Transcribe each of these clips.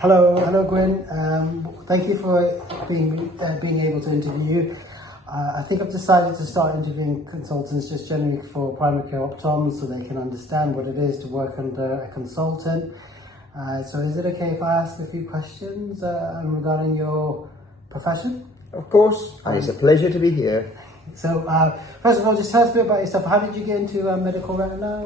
Hello, Gwyn. Thank you for being able to interview. I think I've decided to start interviewing consultants just generally for primary care optoms so they can understand what it is to work under a consultant. So is it okay if I ask a few questions regarding your profession? Of course, and it's a pleasure to be here. So first of all, just tell us a bit about yourself. How did you get into medical retina?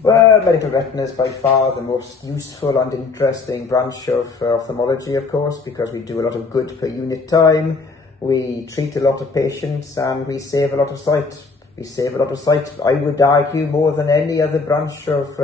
Well, medical retina is by far the most useful and interesting branch of ophthalmology, of course, because we do a lot of good per unit time. We treat a lot of patients and we save a lot of sight. I would argue more than any other branch of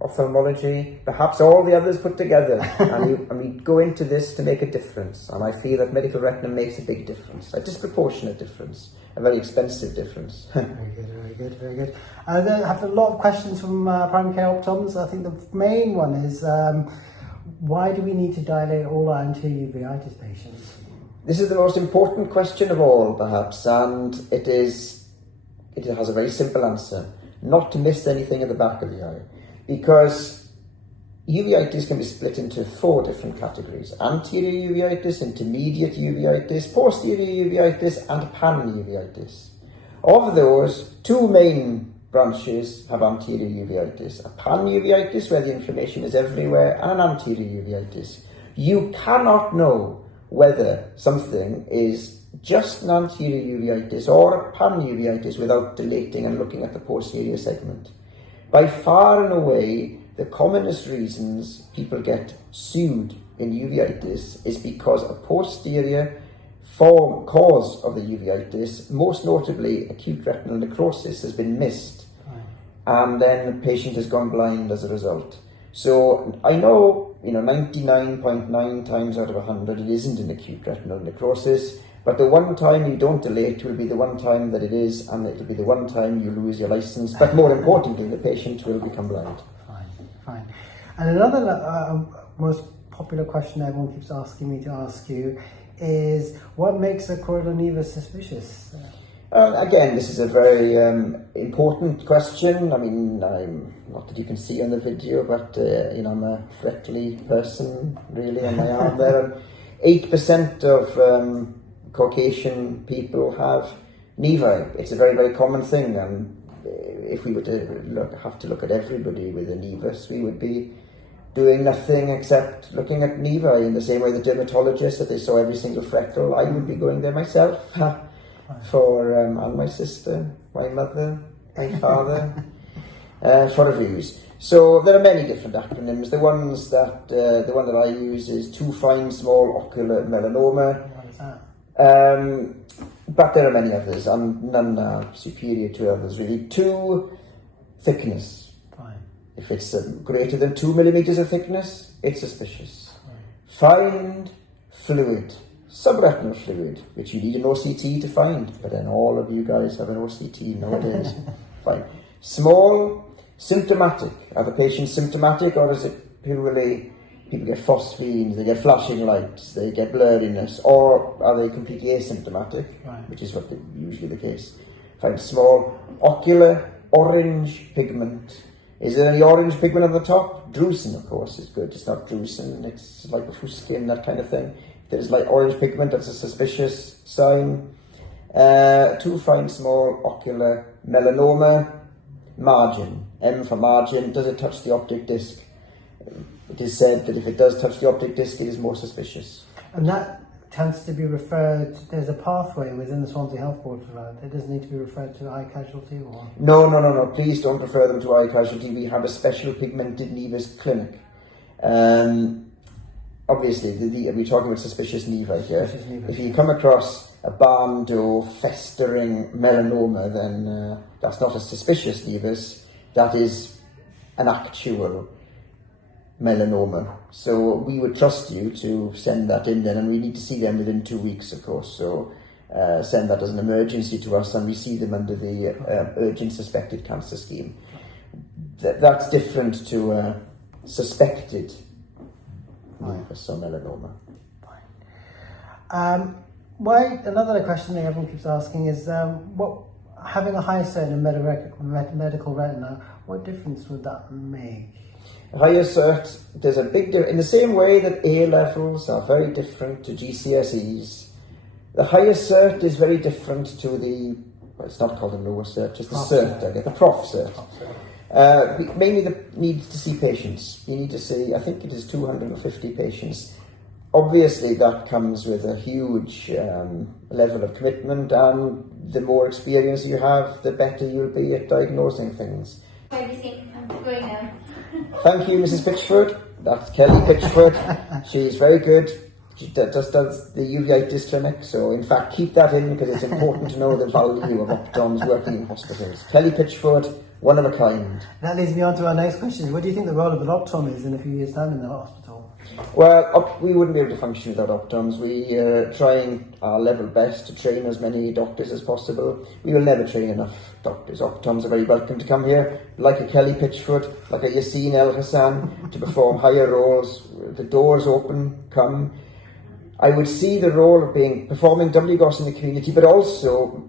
ophthalmology, perhaps all the others put together. and we go into this to make a difference. And I feel that medical retina makes a big difference, a disproportionate difference, a very expensive difference. Very good. I have a lot of questions from primary care optoms. I think the main one is, why do we need to dilate all our anterior uveitis patients? This is the most important question of all, perhaps, and it has a very simple answer: not to miss anything at the back of the eye. Because uveitis can be split into 4 different categories: anterior uveitis, intermediate uveitis, posterior uveitis, and pan-uveitis. Of those, 2 main branches have anterior uveitis: a pan-uveitis, where the inflammation is everywhere, and an anterior uveitis. You cannot know whether something is just an anterior uveitis or a pan-uveitis without dilating and looking at the posterior segment. By far and away, the commonest reasons people get sued in uveitis is because a posterior cause of the uveitis, most notably acute retinal necrosis, has been missed, and then the patient has gone blind as a result. So I know, 99.9 times out of 100 it isn't an acute retinal necrosis, but the one time you don't dilate will be the one time that it is, and it'll be the one time you lose your license. But more importantly, the patient will become blind. Fine. And another most popular question everyone keeps asking me to ask you is, what makes a choroidal nevus suspicious? Again, this is a very important question. I mean, I'm not that you can see on the video, but I'm a freckly person, really, on my arm there. 8% of Caucasian people have nevi. It's a very, very common thing, and if we were to have to look at everybody with a nevus, we would be doing nothing except looking at nevi. In the same way the dermatologist, if they saw every single freckle, I would be going there myself. And my sister, my mother, my father, for reviews. So there are many different acronyms. The one that I use is too fine small ocular melanoma. What is that? But there are many others, and none are superior to others, really. 2 thickness. Fine. If it's greater than 2 millimeters of thickness, it's suspicious. Fine. Find fluid. Subretinal fluid, which you need an OCT to find, but then all of you guys have an OCT nowadays. Fine. Small, symptomatic. Are the patients symptomatic, or is it purely people get phosphenes, they get flashing lights, they get blurriness, or are they completely asymptomatic, which is usually the case? Fine. Small, ocular, orange pigment. Is there any orange pigment on the top? Drusen, of course, is good. It's not drusen, it's like a fuskin, that kind of thing. There's like orange pigment, that's a suspicious sign. 2 fine small ocular melanoma. Margin, M for margin. Does it touch the optic disc? It is said that if it does touch the optic disc, it is more suspicious. And that tends to be referred, there's a pathway within the Swansea Health Board for that. It doesn't need to be referred to eye casualty or? No. Please don't refer them to eye casualty. We have a special pigmented nevus clinic. Obviously, we're talking about suspicious nevi here. If you come across a barn door festering melanoma, then that's not a suspicious nevus, that is an actual melanoma. So we would trust you to send that in then, and we need to see them within 2 weeks, of course. So send that as an emergency to us, and we see them under the urgent suspected cancer scheme. That's different to suspected nevus or melanoma. Another question that everyone keeps asking is, having a high cert in medical retina, what difference would that make? Higher cert, there's a big difference. In the same way that A levels are very different to GCSEs, the higher cert is very different to the, well, it's not called the lower cert, just the cert, I guess, the prof cert. Mainly the need to see patients. You need to see, I think it is 250 patients. Obviously that comes with a huge level of commitment, and the more experience you have, the better you'll be at diagnosing things. Everything going on. Thank you, Mrs. Pitchford. That's Kelly Pitchford. She's very good. She just does the uveitis clinic. So, in fact, keep that in because it's important to know the value of optoms working in hospitals. Kelly Pitchford, one of a kind. That leads me on to our next question. What do you think the role of an optom is in a few years' time in the hospital? Well, we wouldn't be able to function without optoms. We are trying our level best to train as many doctors as possible. We will never train enough doctors. Optoms are very welcome to come here, like a Kelly Pitchford, like a Yassine El Hassan, to perform higher roles. The doors open, come. I would see the role of performing WGOS in the community, but also,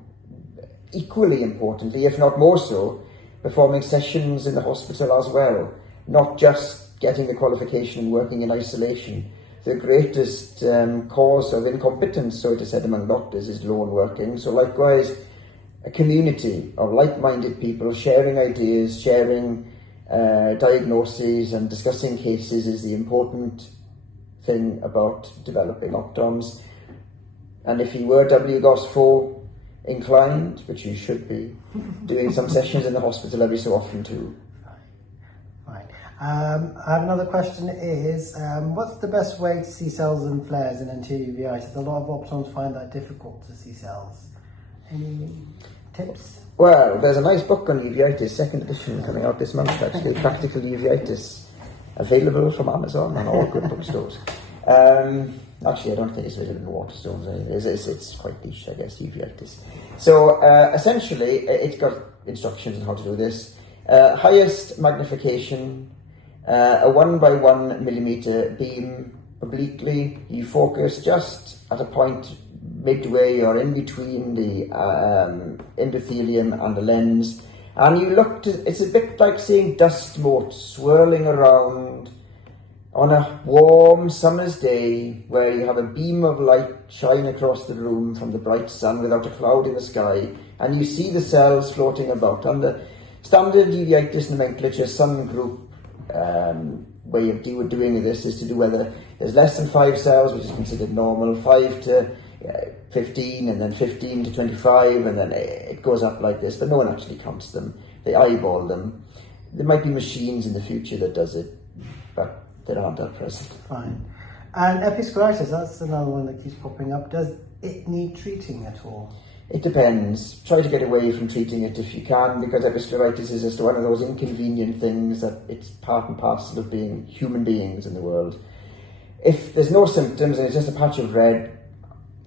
equally importantly, if not more so, performing sessions in the hospital as well, not just getting the qualification and working in isolation. The greatest cause of incompetence, so it is said among doctors, is lone working. So likewise, a community of like-minded people sharing ideas, sharing diagnoses and discussing cases is the important thing about developing optoms. And if you were WGOS 4 inclined, which you should be, doing some sessions in the hospital every so often too. Right. I have another question is, what's the best way to see cells and flares in anterior uveitis? A lot of optoms find that difficult to see cells. Any tips? Well, there's a nice book on uveitis, second edition, coming out this month actually, Practical Uveitis, available from Amazon and all good bookstores. Actually, I don't think it's available in Waterstones either. It's quite niche, I guess, uveitis. So essentially, it's got instructions on how to do this. Highest magnification, a 1 by 1 millimeter beam obliquely. You focus just at a point midway or in between the endothelium and the lens, and you look to, it's a bit like seeing dust motes swirling around on a warm summer's day where you have a beam of light shine across the room from the bright sun without a cloud in the sky, and you see the cells floating about. And the standard uveitis nomenclature sun group way of doing this is to do whether there's less than 5 cells, which is considered normal, 5 to 15, and then 15 to 25, and then it goes up like this, but no one actually counts them. They eyeball them. There might be machines in the future that does it, but they aren't at present. Fine. And episcleritis, that's another one that keeps popping up. Does it need treating at all? It depends. Try to get away from treating it if you can, because episcleritis is just one of those inconvenient things that it's part and parcel of being human beings in the world. If there's no symptoms and it's just a patch of red,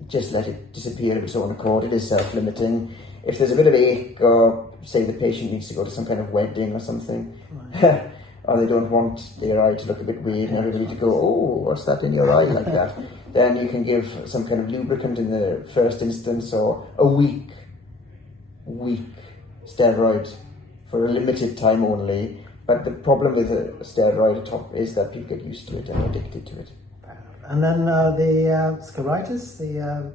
just let it disappear of its own accord. It is self-limiting. If there's a bit of ache, or say the patient needs to go to some kind of wedding or something, right. Or they don't want their eye to look a bit weird and everybody to go, oh, what's that in your eye like that? Then you can give some kind of lubricant in the first instance, or a weak steroid for a limited time only. But the problem with a steroid at top is that people get used to it and are addicted to it. And then the scleritis,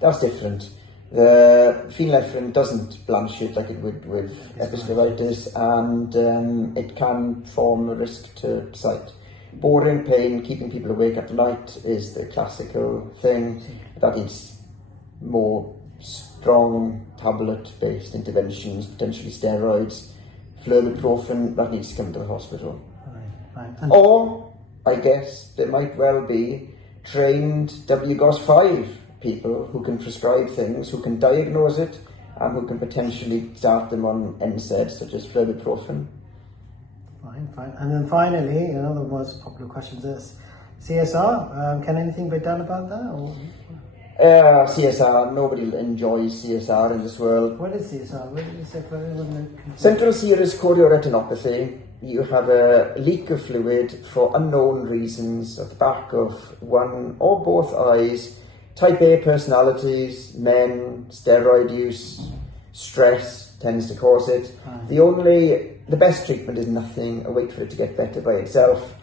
that's different. The phenylephrine doesn't blanch it like it would with episcleritis, and it can form a risk to sight. Boring pain, keeping people awake at night is the classical thing. That needs more strong tablet-based interventions, potentially steroids. Flurbiprofen, that needs to come to the hospital. Right. Or, I guess, there might well be trained WGOS 5 people who can prescribe things, who can diagnose it, and who can potentially start them on NSAIDs such as flurbiprofen. Fine. And then finally, another of the most popular questions is CSR. Can anything be done about that? Or? CSR, nobody enjoys CSR in this world. What is CSR? What did you say for everyone? Central serous chorioretinopathy. You have a leak of fluid for unknown reasons at the back of one or both eyes. Type A personalities, men, steroid use, stress, tends to cause it. The best treatment is nothing, wait for it to get better by itself.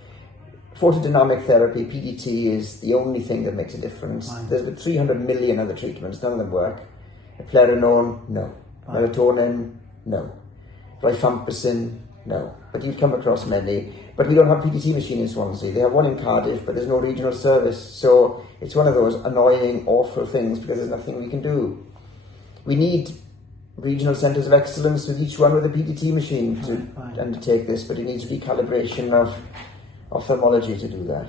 Photodynamic therapy, PDT, is the only thing that makes a difference. There's about 300 million other treatments, none of them work. Eplerenone, no. Melatonin, no. Rifampicin, no. But you'd come across many. But we don't have PDT machine in Swansea. They have one in Cardiff, but there's no regional service. So it's one of those annoying, awful things because there's nothing we can do. We need regional centres of excellence with each one with a PDT machine to undertake this, but it needs recalibration of ophthalmology to do that.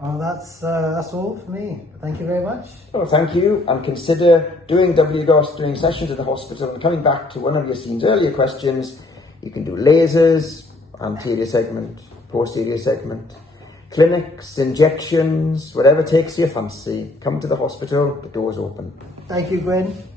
Well, that's all for me. Thank you very much. Well, thank you, and consider doing WGOS, doing sessions at the hospital, and coming back to one of your scene's earlier questions. You can do lasers, anterior segment, posterior segment, clinics, injections, whatever takes your fancy. Come to the hospital, the door's open. Thank you, Gwyn.